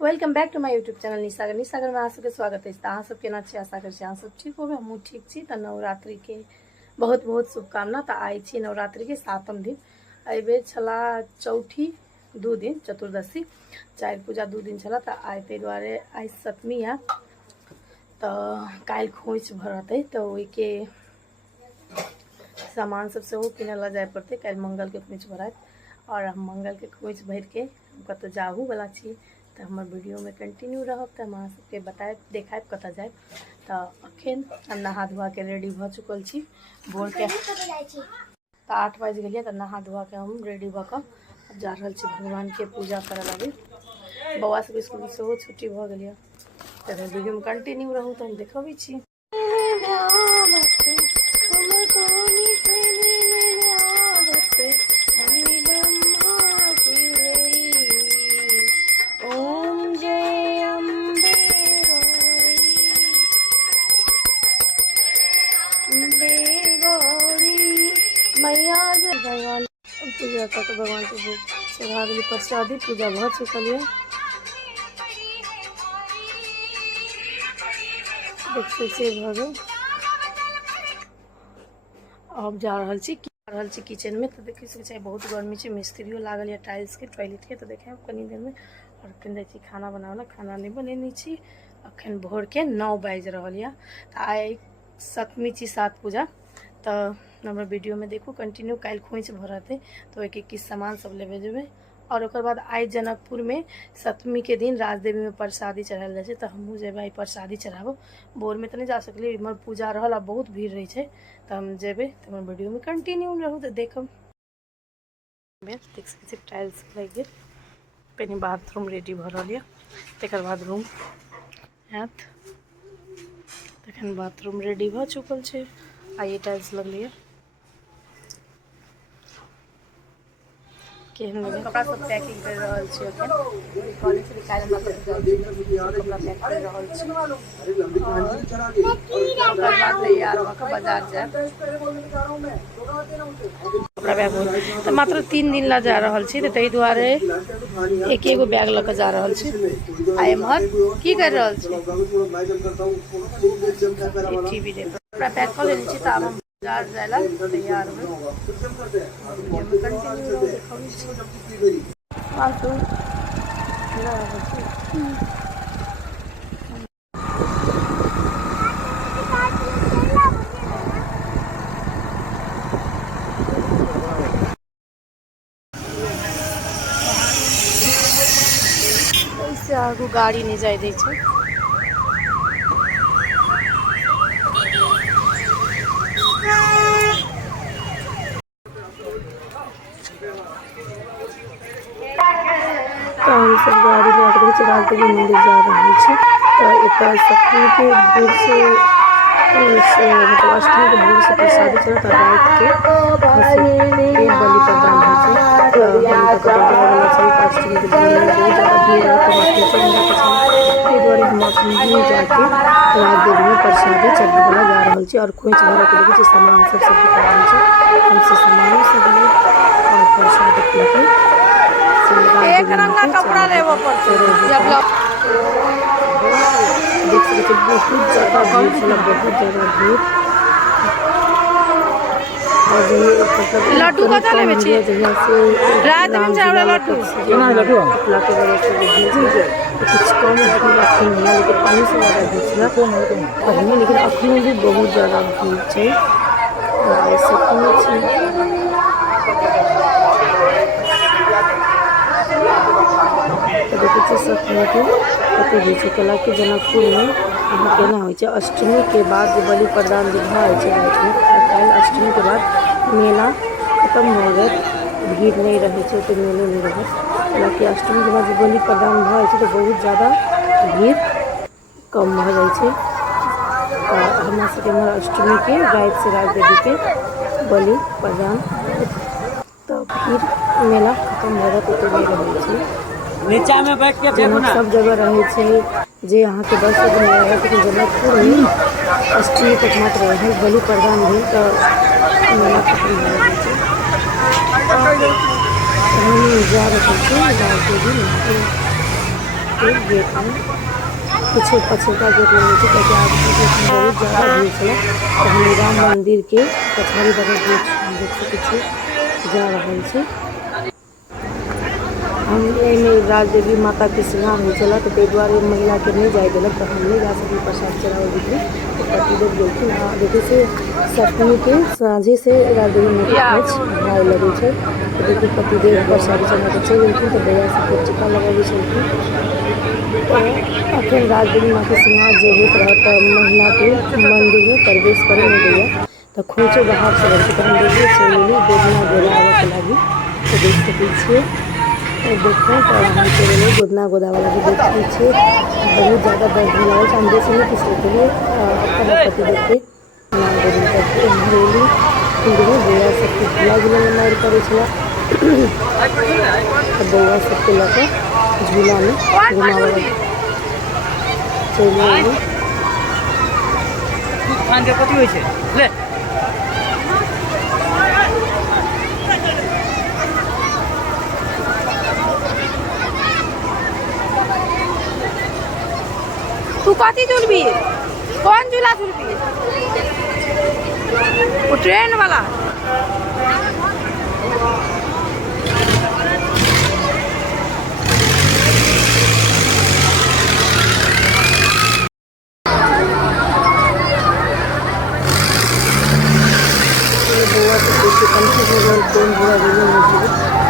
Welcome back to my YouTube channel निसागर में अहाँ सबके स्वागत है। अहाँ सब केना छी, आशा करै छी अहाँ सब ठीक होबे, हमहूँ ठीक छी। तऽ नवरात्रि के बहुत बहुत शुभकामना। तऽ आइ छी नवरात्रि के 7म दिन, एबे छला चौठी 2 दिन, चतुर्दशी चारि पूजा 2 दिन छला। तऽ आइ ताहि दुआरे आइ 7वीं है, तऽ काल्हि खोइछ भरतै, तऽ ओहिके सामान सब सेहो किनै लऽ जाय पड़तै। काल्हि मंगल के खोइछ भरात, और हम मंगल के खोइछ भर के कतौ जाहू वाला छी। तऽ हमर वीडियो में कंटिन्यू रहब, तऽ हम अहाँ सबके बताएब देखाएब कतऽ जाएब। तऽ अखन हम नहा धोआ के रेडी भऽ चुकल छी। भोर के तऽ 8 बाजि गेलिए। तऽ नहा धोआ के हम रेडी भऽ कऽ जा रहल छी भगवान के पूजा करऽ लागी। बौआ सब स्कूल सेहो छुट्टी भऽ गेल यऽ। तऽ वीडियो में कंटिन्यू रहू, तऽ हम देखबै छी। भगवान पूजा करके भगवान के भोग चढ़ा देली, प्रसादी पूजा भऽ चुकल है। देखते से भऽ गेल। अब जा रहल छी किचन में। तऽ देखै सकै छी बहुत गर्मी छै, मिस्त्रियो लागल है टाइल्स के टॉयलेट के। तऽ देखें कनी देर में। और अखन जाइ छी खाना बनावला, खाना नहीं बनेने छी। अखन भोर के 9 बाजि रहल है। तऽ आइ 7वीं छी 7 पूजा। तऽ हमर वीडियो में देखू कंटिन्यू। काल्हि खोइछ भरते, तो ओहिके किछु सामान सब लेबे जेबै। और ओकर बाद आइ जनकपुर में 7वीं के दिन राजदेवी में प्रसादी चढ़ायल जाइ छै। तऽ हमहूँ जेबै प्रसादी चढ़ाबो। भोर में तऽ नहीं जा सकलिए, इम्हर पूजा रहल आ बहुत भीड़ रही है। तऽ हम जेबै, तऽ हमर वीडियो में कंटिन्यू रहू तऽ देखब। देख सकै छी टाइल्स लग गेल। पहिने बाथरूम रेडी भऽ रहल यऽ, तकर बाद रूम हैत। तखन बाथरूम रेडी भऽ चुकल छै। आइए टाइल्स लगलै। कपड़ा सब पैकिंग कर रहल छी। अखन कहने छली काल्हि हमरा सब जाइ छी, कपड़ा पैक कर रहल छी। ओकर बाद तैयार भऽ कऽ बाजार जायब। कपड़ा बैग तऽ मात्र 3 दिन ला जा रहल छी, तऽ ताहि दुआरे एकेगो बैग लऽ कऽ जा रहल छी। आ एम्हर की कर रहल छी? टीवी देख। कपड़ा पैक कऽ लेने छी, तऽ आब हम बाजार जाय ला तैयार हो। ऐसे आगू गाड़ी नहीं जाय दै छै। तो हम सब गाड़ी लगा के देखिए राजदेवी मंदिर जा रहे हैं। तो एक 7वीं के भोर से मतलब अष्टमी के भोर से प्रसादी चढ़त, रात के खस्सी के बलि प्रदान हो छै। तो हम तो कतौ जाए वाला छी, अष्टमी के भोर में बहुत ज़्यादा भीड़ रहत। हम अपने चल जाए के छै, ताहि दुआरे हम अपने जाके राजदेवी में प्रसादी चढ़ावे वाला जा रहल छी। और खोइछ भरऽ के देखै छी सामान सब बिका रहल छै। हमसे सामान सब लेब और प्रसादी लेके एक रंगा कपड़ा लेबो पड़तै। देख सकै छी बहुत ज़्यादा भीड़ छला, बहुत ज़्यादा भीड़। और लड्डू कतऽ लेबे छी? जहिया से राम जी वाला कपड़ा के वजह से भीड़ छला, तो कुछ कम भीड़ अखन है, लेकिन पहले से ज़्यादा भीड़ छला पहले। लेकिन अखनो भी बहुत ज़्यादा भीड़ छै। आइ 7वीं छी। तो देखिए 7वीं के कते भी छै, कैलाकि जनकपुर में अहाँ केना होइ छै, अष्टमी के बाद जे बलि प्रदान जे भऽ छै रात में, काल्हि अष्टमी के बाद मेला खत्म भऽ जायत। भीड़ नहीं रहे छै, तो मेलो नहीं रहत। कैलाकि अष्टमी के बाद जे बलि प्रदान भऽ जाइ छै, तो बहुत ज़्यादा भीड़ कम भऽ जाइ छै। तऽ हमरा सबके एम्हर अष्टमी के राति से राजदेवी के बलि प्रदान होत। तो फिर मेला खत्म भऽ जायत, ओते नहीं रहै छै। नीचा में बैठ के जनक सब जगह रहे छै, जे अहाँ के 10 दिन रहत, लेकिन जनकपुर में अष्टमी तक मात्र रहल। बलि प्रदान भेल तऽ मेला खत्म भऽ जाइ छै। हम जा रहे थे राजदेवी एक गेट में पीछे पछिलका गेट लगे थे क्योंकि आज गेट में बहुत ज़्यादा भीड़ चला तो हम राम मंदिर के पछाड़ी बगल गेट देख सकते छी जा रहा छी। हम राजदेवी माता के श्रृंगार हो चला तो ताहि दुआरे महिला के नहीं जाए दिलक तो हम नहीं जा सकी प्रसाद चढ़ावे बिक्री तो पतिदेव गेलखिन। देखिए से सप्तमी के साँझे से राजदेवी माता भाई लगे छै तो देखिए पतिदेव प्रसाद चढ़ा के चल गेलखिन तो बौआ सबके टीका लगाबे छलखिन। तो अखन राजदेवी माँ के श्रृंगार जे होइत रहत तो महिला के मंदिर में प्रवेश करे नहीं दैया तो खोइचो बाहर से रहते तो हम देखिए चलि गेली गोदना गोदा आबऽ के लागी तो देख सकै छियै। और देखो तो हम चले गोदना गोदा वाला भी देख लीजिए बहुत ज़्यादा दर्द लगे हम जैसे नहीं किसी के लिए अपना पति देखते ना गोदी करके हमारे फिर बौआ सबके झूला झूला में मार करे छला तो बौआ सबके लगे झूला में घुमावे चले गेली। खान के कथी होय छै ले तू कथी झूलबी कौन झूला झूलबी वो ट्रेन वाला बुआ तो कम से कौन बुआ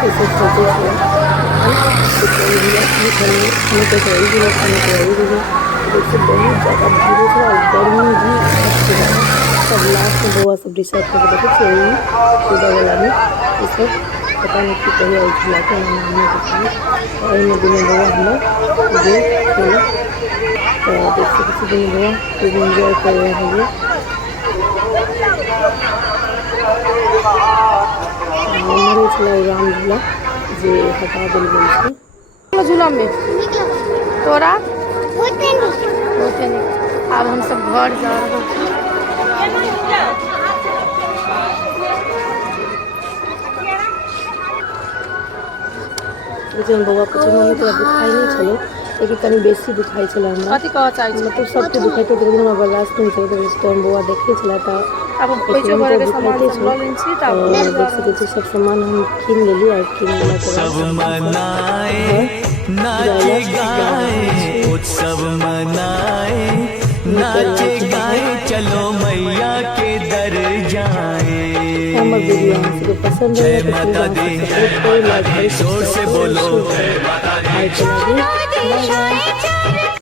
ऐसे सोचे देखिए बहुत ज़्यादा भीड़ था और गर्मी भी अच्छी है। सब लास्ट में बउआ सब डिसाइड करके देखे पूजा वाला में ये सब पता नहीं कि कहीं और झूला के नाम देखिए और इन दिनों बउआ हम गेम खेले तो देख सकते दिन बउआ खूब इंजॉय कर रहे हैं। हमारे चला राम झूला जे हटा दिल गई झूला में तोरा होते नहीं। अब हम सब घर जा रहे हैं। लेकिन बउआ कुछ मम्मी तोरा दुखाई नहीं चलो लेकिन कहीं बेसी दुखाई चला हमरा मतलब सबके दुखाई तो हमरा बर्दाश्त नहीं चलते तो हम बउआ देखे चला था अब पैसा भरे के सामान सब ल लेन छी त देख सके छी सब सामान हम कीन लेली और कीन लेला के बाद सब मनाए नाचे गाए उत्सव मनाए नाचे गाए चलो मैया के दर जाए। हमर वीडियो आपको पसंद है तो प्लीज सब्सक्राइब करो लाइक करो शोर से बोलो।